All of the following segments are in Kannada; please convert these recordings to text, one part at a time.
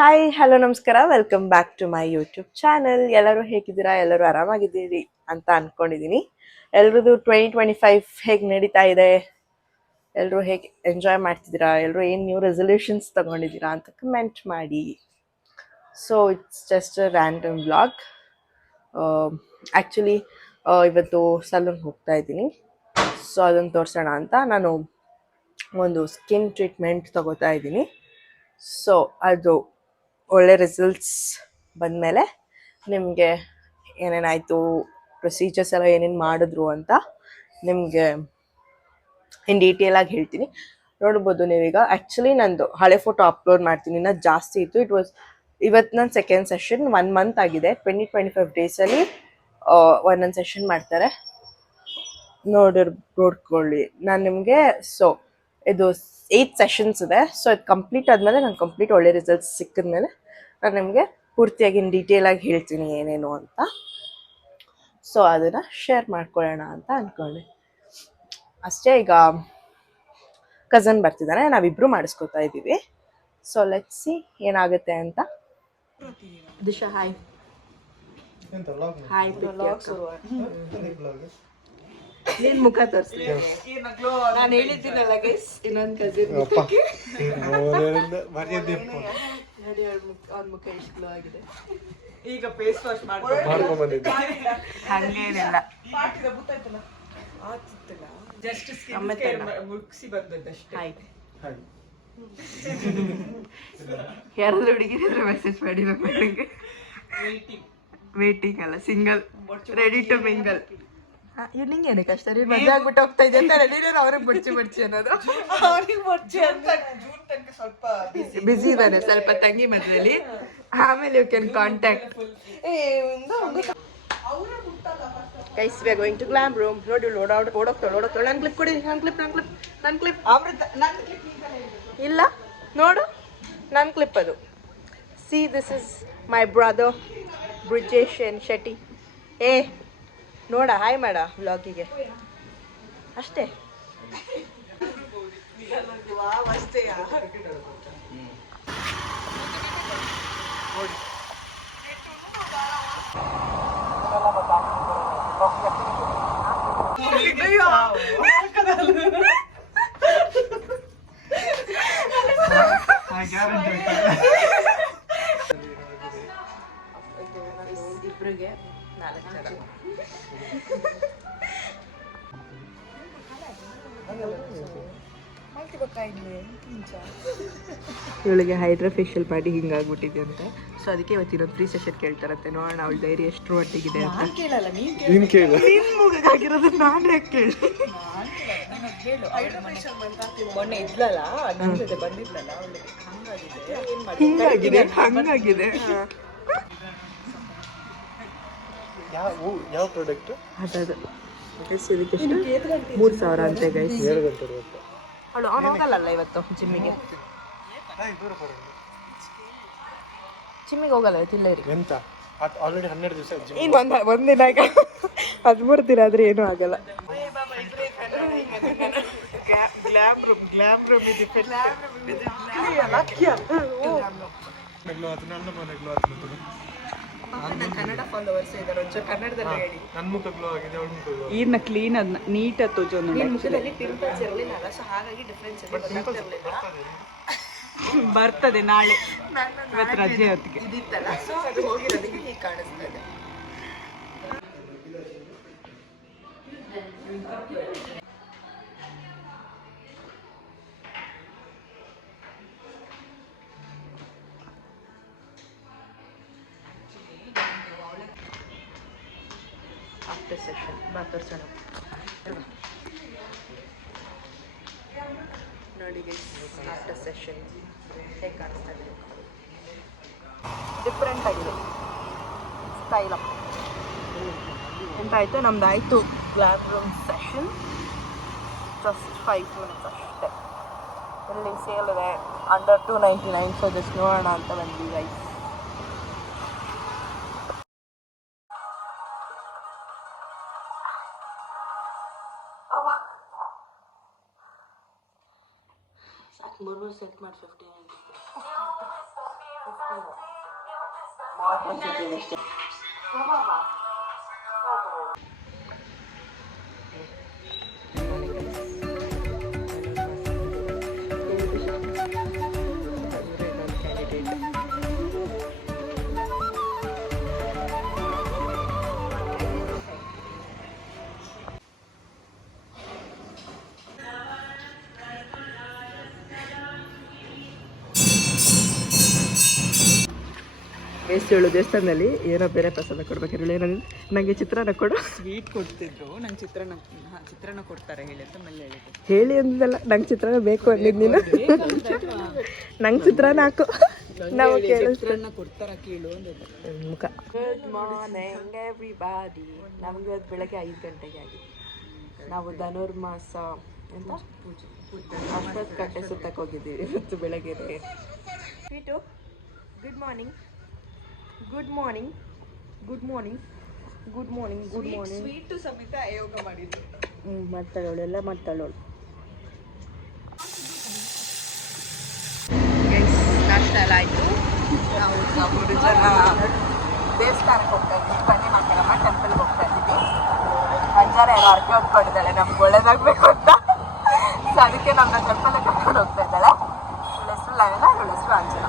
ಹಾಯ್ ಹಲೋ ನಮಸ್ಕಾರ welcome back to my YouTube channel. ಎಲ್ಲರೂ ಹೇಗಿದ್ದೀರಾ? ಎಲ್ಲರೂ ಆರಾಮಾಗಿದ್ದೀರಿ ಅಂತ ಅಂದ್ಕೊಂಡಿದ್ದೀನಿ. ಎಲ್ರದ್ದು 2025 ಹೇಗೆ ನಡೀತಾ ಇದೆ? ಎಲ್ಲರೂ ಹೇಗೆ ಎಂಜಾಯ್ ಮಾಡ್ತಿದ್ದೀರಾ? ಎಲ್ಲರೂ ಏನು ನ್ಯೂ ರೆಸೊಲ್ಯೂಷನ್ಸ್ ತೊಗೊಂಡಿದ್ದೀರಾ ಅಂತ ಕಮೆಂಟ್ ಮಾಡಿ. So it's just a random vlog. Actually ಇವತ್ತು ಸಲೂನ್ಗೆ ಹೋಗ್ತಾ ಇದ್ದೀನಿ. ಸೊ ಅದನ್ನು ತೋರಿಸೋಣ ಅಂತ ನಾನು ಒಂದು ಸ್ಕಿನ್ ಟ್ರೀಟ್ಮೆಂಟ್ ತಗೋತಾ ಇದ್ದೀನಿ. ಸೊ ಅದು ಒಳ್ಳೆ ರಿಸಲ್ಟ್ಸ್ ಬಂದಮೇಲೆ ನಿಮಗೆ ಏನೇನಾಯಿತು, ಪ್ರೊಸೀಜರ್ಸ್ ಎಲ್ಲ ಏನೇನು ಮಾಡಿದ್ರು ಅಂತ ನಿಮಗೆ ಇನ್ ಡೀಟೇಲಾಗಿ ಹೇಳ್ತೀನಿ. ನೋಡ್ಬೋದು ನೀವೀಗ. ಆ್ಯಕ್ಚುಲಿ ನಂದು ಹಳೆ ಫೋಟೋ ಅಪ್ಲೋಡ್ ಮಾಡ್ತೀನಿ, ಇನ್ನೂ ಜಾಸ್ತಿ ಇತ್ತು. ಇವತ್ತು ನನ್ನ ಸೆಕೆಂಡ್ ಸೆಷನ್. 1 ಮಂತ್ ಆಗಿದೆ. 20-25 ಡೇಸಲ್ಲಿ ಒಂದೊಂದು ಸೆಷನ್ ಮಾಡ್ತಾರೆ. ನೋಡ್ಕೊಳ್ಳಿ ನಾನು ನಿಮಗೆ. ಸೊ ಇದು 8 ಸೆಷನ್ಸ್ ಇದೆ. ಸೊ ಇದು ಕಂಪ್ಲೀಟ್ ಆದಮೇಲೆ ನಾನು ಕಂಪ್ಲೀಟ್ ಒಳ್ಳೆ ರಿಸಲ್ಟ್ಸ್ ಸಿಕ್ಕಿದ್ಮೇಲೆ ನಾನು ನಿಮಗೆ ಪೂರ್ತಿಯಾಗಿ ಡೀಟೇಲಾಗಿ ಹೇಳ್ತೀನಿ ಏನೇನು ಅಂತ. ಸೊ ಅದನ್ನು ಶೇರ್ ಮಾಡ್ಕೊಳ್ಳೋಣ ಅಂತ ಅಂದ್ಕೊಂಡೆ ಅಷ್ಟೇ. ಈಗ ಕಝನ್ ಬರ್ತಿದ್ದಾನೆ, ನಾವಿಬ್ಬರು ಮಾಡಿಸ್ಕೊತಾ ಇದ್ದೀವಿ. ಸೊ ಲೆಟ್ಸ್ ಸಿ ಏನಾಗುತ್ತೆ ಅಂತ. ದಿಶಾ ಹಾಯ್. ಹಾಯ್ ನೀನ್ ಮುಖ ತೋರಿಸ್ತೀನಿ. ನಾನು ಹೇಳಿದ್ದೀನಲ್ಲ ಗೈಸ್, ಇನ್ನೊಂದು ಕಸಿನ್ ನೋಡಿ ಅವ್ನ ಮುಖ ಎಷ್ಟು ಗ್ಲೋ ಆಗಿದೆ. ಈಗ ಫೇಸ್ ವಾಶ್ ಮಾಡ್ಕೊಂಡು ಹಂಗೇನಿಲ್ಲ, ಜಸ್ಟ್ ಮುಗಿಸಿ ಬಂದದ್ದಷ್ಟೇ. ಯಾರಾದ್ರೂ ಹುಡುಗಿರಿದ್ರೆ ಮೆಸೇಜ್ ಮಾಡಿ ನಮಗೆ. ವೇಟಿಂಗ್ ಅಲ್ಲ, ಸಿಂಗಲ್, ರೆಡಿ ಟು ಮಿಂಗಲ್. ನಿಂಗೆ ಏನಕ್ಕೆ ಅಷ್ಟ ಮದುವೆ ಆಗ್ಬಿಟ್ಟು ಹೋಗ್ತಾ ಇದೆ ಅಂತ ನೀನೇನು ಅವ್ರಿಗೆ ಬಡ್ಚಿ ಅನ್ನೋದು? ಅವ್ರಿಗೆ ಬಡ್ಚಿ ಅಂತ ಸ್ವಲ್ಪ ಬಿಸಿ ಇದ್ದಾನೆ ಸ್ವಲ್ಪ ತಂಗಿ ಮದುವೆಲಿ. ಆಮೇಲೆ you can contact. Guys we are going to glam room. ನೋಡಿ ಓಡೋಗ್ತಾಳೆ. ನನ್ನ ಕ್ಲಿಪ್ ಕೊಡಿ, ನನ್ನ ಕ್ಲಿಪ್ ಇಲ್ಲ ನೋಡು, ನನ್ನ ಕ್ಲಿಪ್ ಅದು. See this is my brother Brijesh Shetty. ನೋಡ, ಹಾಯ್ ಮಾಡ ವ್ಲಾಗಿಗೆ ಅಷ್ಟೇ. ಇಬ್ರಿಗೆ 4 ಜನ. ಇವಳಿಗೆ ಹೈಡ್ರಾ ಫೇಶಿಯಲ್ ಮಾಡಿ ಹಿಂಗಾಗ್ಬಿಟ್ಟಿದೆ ಅಂತ. ಸೊ ಅದಕ್ಕೆ ಇವತ್ತು ಇನ್ನೊಂದು ಫ್ರೀ ಸೆಷನ್ ಕೇಳ್ತಾರಂತೆ. ನೋಡೋಣ ಅವಳ ಡೈರಿ ಎಷ್ಟು ಮಟ್ಟಿಗಿದೆ ಅಂತ. ಆಗಿರೋದು ನಾನು ಯಾಕೆ ಕೇಳಿ? ಹಂಗಾಗಿದೆ. ಯಾವ ಪ್ರಾಡಕ್ಟ್ ಅದದು ಇದಕ್ಕೆ 3,000 ಅಂತೆ ಗೈಸ್. ಅವಳು ಅವನು ಹೋಗಲ್ಲ ಇವತ್ತು ಜಿಮ್ಮಿಗೆ ಹೋಗಲ್ಲ ಇವತ್ತು. ಇಲ್ಲ ರೀ ಎಂತ ಆಲ್ರೆಡಿ 12 ದಿವಸ ಒಂದಿನ ಈಗ 13 ದಿನ ಆದ್ರೆ ಏನೂ ಆಗಲ್ಲ. ಕನ್ನಡ ಫಾಲೋವರ್ಸ್ ಇದ್ದಾರೆ, ಒಂಚೂರು ಕನ್ನಡದಲ್ಲಿ ಹೇಳಿ. ನನ್ನ ಮುಖ ಗ್ಲೋ ಆಗಿದೆ, ಅವಳ ಮುಖ ಗ್ಲೋ ಈರ್ನ ಕ್ಲೀನ್ ಅದ್ ನೀಟ್ ತೋಜೋ ನೋಡಿ. ಮುಖದಲ್ಲಿ ಪಿಂಪಲ್ಸ್ ಇರಲಿಲ್ಲ, ಸೊ ಹಾಗಾಗಿ ಡಿಫ್ರೆನ್ಸ್ ಬರ್ತದೆ ನಾಳೆ. ಇವತ್ತು ರಜೆ ಹೊತ್ತಿಗೆ ಇದಿತ್ತಲ್ಲ, ಸೊ ಅದು ಹೋಗಿರೋದಕ್ಕೆ ಹೀಗೆ ಕಾಣಿಸ್ತಾ ಇದೆ. ಆಫ್ಟರ್ ಸೆಷನ್ ತೋರಿಸೋಣ ನೋಡಿ. ಆಫ್ಟರ್ ಸೆಷನ್ ಹೇಗೆ ಕಾಣಿಸ್ತಾ ಇದೆ? ಡಿಫ್ರೆಂಟ್ ಆಗಿದೆ ಸ್ಟೈಲ್ ಅಪ್. ಎಂತಾಯಿತು, ನಮ್ದು ಆಯಿತು glam room session. Just 5 minutes ಅಷ್ಟೇ. ಇಲ್ಲಿ ಸೇಲ್ ಇದೆ ಅಂಡರ್ 299. ಸೊ ಜಸ್ಟ್ ನೋಡೋಣ ಅಂತ ಬಂದ್ವಿ ಗೈಸ್. ಸೆಟ್ ಮಾಡಿ 15 ಬೇಸೇಳು ದೇವಸ್ಥಾನದಲ್ಲಿ ಏನೋ ಬೇರೆ ಪ್ರಸಾದ ಕೊಡ್ಬೇಕಾದ್ರೆ ನನಗೆ ಚಿತ್ರಾನ್ನ ಕೊಡು. ಸ್ವೀಟ್ ಕೊಡ್ತಿದ್ರು, ನಂಗೆ ಚಿತ್ರಾನ್ನ ಕೊಡ್ತಾರೆ ಹೇಳಿ ಅಂತ ಮೇಲೆ ಹೇಳಿದ್ರು. ಹೇಳಿ ಅಂದಲ್ಲ, ನಂಗೆ ಚಿತ್ರಾನ್ನ ಬೇಕು ಅಂದಿದ್ದು ನೀನು. ನಂಗೆ ಚಿತ್ರಾನ್ನ ಹಾಕು, ನಾವು ಚಿತ್ರಾನ್ನ ಕೊಡ್ತಾರ ಕೇಳು ಅಂದಿದ್ದು. ಮುಖ. Good morning everybody. ನಮ್ಗೆ ಇವತ್ತು ಬೆಳಗ್ಗೆ 5 ಗಂಟೆಗೆ ಆಗಿದೆ. ನಾವು ಧನುರ್ಮಾಸ ಅಂತ ಅಷ್ಟೊತ್ತು ಕಟ್ಟೆ ಸುತ್ತಕ್ಕೆ ಹೋಗಿದ್ದೀವಿ ಇವತ್ತು ಬೆಳಗ್ಗೆ. Sweet good morning, good morning, good morning, good morning, good morning. Sweet ಸಮೇತ ಯೋಗ ಮಾಡಿದ್ರು. ಮಾಡ್ತಾಳವಳು, ಎಲ್ಲ ಮಾಡ್ತಾಳವಳು. ನಾಷ್ಟ ಎಲ್ಲ ಆಯಿತು. ನಾವು 3 ಜನ ದೇವಸ್ಥಾನಕ್ಕೆ ಹೋಗ್ತಾ ಇದ್ದೀವಿ. ಬನ್ನಿ ಮಕ್ಕಳಮ್ಮ ಟೆಂಪಲ್ಗೆ ಹೋಗ್ತಾ ಇದ್ದೀವಿ. ಅಂಜಾರ ಎಲ್ಲ ಅರ್ಕೆ ಹೊತ್ಕೊಂಡಿದ್ದಾಳೆ ನಮ್ಗೆ ಒಳ್ಳೇದಾಗಬೇಕು ಅಂತ. ಸೊ ಅದಕ್ಕೆ ನಮ್ಮನ್ನ ಟೆಂಪಲ್ಗೆ ಕರ್ಕೊಂಡು ಹೋಗ್ತಾ ಇದ್ದಾಳೆ. ಇವಳ ಹೆಸರು ಲಯನ, ಇವಳ ಹೆಸರು Anjana.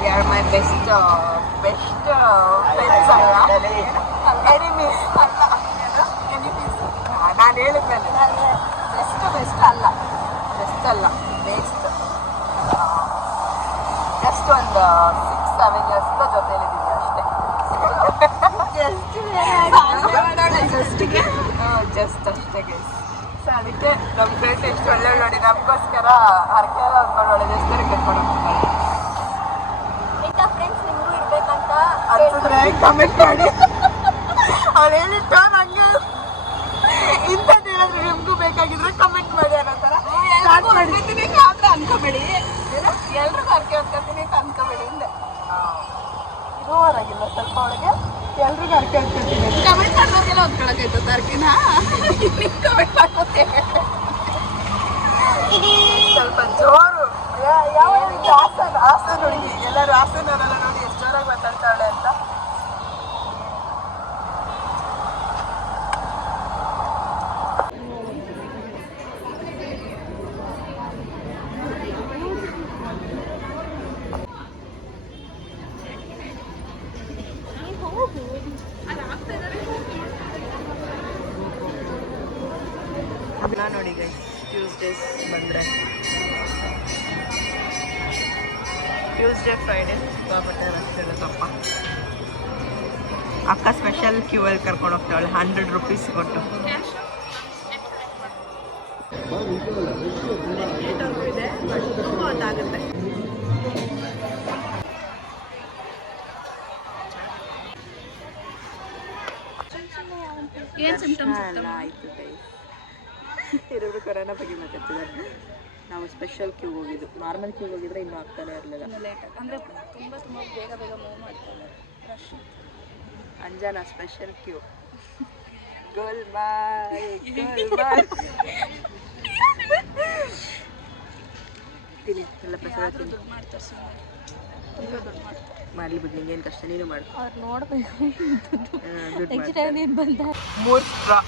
We are my best friends ಅಲ್ಲ, ಎನಿಮೀಸ್ ಅಲ್ಲ. ನಾನು ಹೇಳಿದ್ಮೇಲೆ ಬೆಸ್ಟ್ ಅಲ್ಲ, ಜಸ್ಟ್ ಒಂದು 6-7 ಇಯರ್ಸ್ ಜೊತೆಲಿದ್ದೀವಿ ಅಷ್ಟೇ. ಜಸ್ಟ್ ಅಷ್ಟೇ ಗೈಸ್. ಸೊ ಅದಕ್ಕೆ ನಮ್ಮ ಫ್ರೆಂಡ್ ಎಷ್ಟು ಒಳ್ಳೆ ನೋಡಿ ನಮಗೋಸ್ಕರ ಹರಕೆ ಎಲ್ಲ ಹೊತ್ಕೊಂಡು ಒಳ್ಳೆ ದೇವಸ್ಥಾನಕ್ಕೆ ಕರ್ಕೊಂಡು ಹೋಗ್ತಾರೆ. ಫ್ರೆಂಡ್ಸ್ ನಿಮಗೂ ಇರ್ಬೇಕಂತ ಅನ್ಸಿದ್ರೆ ಕಮೆಂಟ್ ಮಾಡಿ. ಅವ್ರು ಹೇಳಿಟ್ಟು ನಂಗೆ ಇಂಥದ್ದು ಏನಾದ್ರು ನಿಮಗೂ ಬೇಕಾಗಿದ್ರೆ ಕಮೆಂಟ್ ಮಾಡಿ ಅನ್ನೋ ಥರ ಅನ್ಕೋಬೇಡಿ. ಎಲ್ರಿಗೂ ಹರಕೆ ಹೊತ್ಕೊತೀನಿ ಅಂತ ಅನ್ಕೋಬೇಡಿ. ಹಿಂದೆ ಇರೋರಾಗಿಲ್ಲ ಸ್ವಲ್ಪ ಒಳಗೆ ಎಲ್ರಿಗೂ ಹರಕೆ ಹೊತ್ಕೊತೀನಿ. ಕಮೆಂಟ್ ಮಾಡೋದೆಲ್ಲ ಹೊತ್ಕೊಳಕೈತೆ ಹರಕೆನ ಕಮೆಂಟ್ ಮಾಡ್ಕೋತೇವೆ. ಸ್ವಲ್ಪ ಜೋರು. ಯಾವ ಹಾಸನ ಹುಡುಗಿ, ಎಲ್ಲರೂ ಹಾಸನವರೆಲ್ಲ ನೋಡಿ ಎಷ್ಟು ಜೋರಾಗಿ ಮಾತಾಡ್ತಾಳೆ ಅಂತ. ನೋಡಿ ಗೈಸ್, ಟ್ಯೂಸ್ಡೇಸ್ ಬಂದರೆ ಟ್ಯೂಸ್ಡೇ ಫ್ರೈಡೇ ಸಿಕ್ಕಾಪಟ್ಟೆ ರಶ್ ಇರುತ್ತಪ್ಪ. ಅಕ್ಕ ಸ್ಪೆಷಲ್ ಕ್ಯೂ ಅಲ್ಲಿ ಕರ್ಕೊಂಡು ಹೋಗ್ತಾವಳೆ 100 ರೂಪೀಸ್ ಕೊಟ್ಟು. ಇದೆ ತುಂಬ ಹೊತ್ತಾಗುತ್ತೆ. ಆಯಿತು ಗೈಸ್, ಇರೋರು ಕೊರೋನಾ ಬಗ್ಗೆ ಮಾತಾಡ್ತಿದ್ದಾರೆ. ನಾವು ಸ್ಪೆಷಲ್ ಕ್ಯೂ ಹೋಗಿದ್ದು, ನಾರ್ಮಲ್ ಕ್ಯೂ ಹೋಗಿದ್ರೆ ಇನ್ನೂ ಆಗ್ತಾನೆ ಇರಲಿಲ್ಲ. ಲೇಟ್ ಅಂದರೆ ತುಂಬ ಬೇಗ ಮೂವ್ ಮಾಡ್ತಾರೆ ರಶ್. Anjana special queue. ಗೋಲ್ ತಿನ್ನಿ ಎಲ್ಲ ಪ್ರಸಾದ ತಿನ್ನಿ. ದುಡ್ಡು ಮಾಡ್ತಾರೆ ಸುಮ್ಮನೆ, ತುಂಬ ದುಡ್ಡು ಮಾಡ್ತಾರೆ. ಮಾಡಲಿ ಬಿಟ್ಟು ನಿಂಗೇನು ಕಷ್ಟ, ನೀನು ಮಾಡು. ಅವ್ರು ನೋಡ್ಬೇಕು ದುಡ್ಡು ನೆಕ್ಸ್ಟ್ ಟೈಮ್ ನೀನು ಬಂದ 3 ಸ್ಟ್ರಾ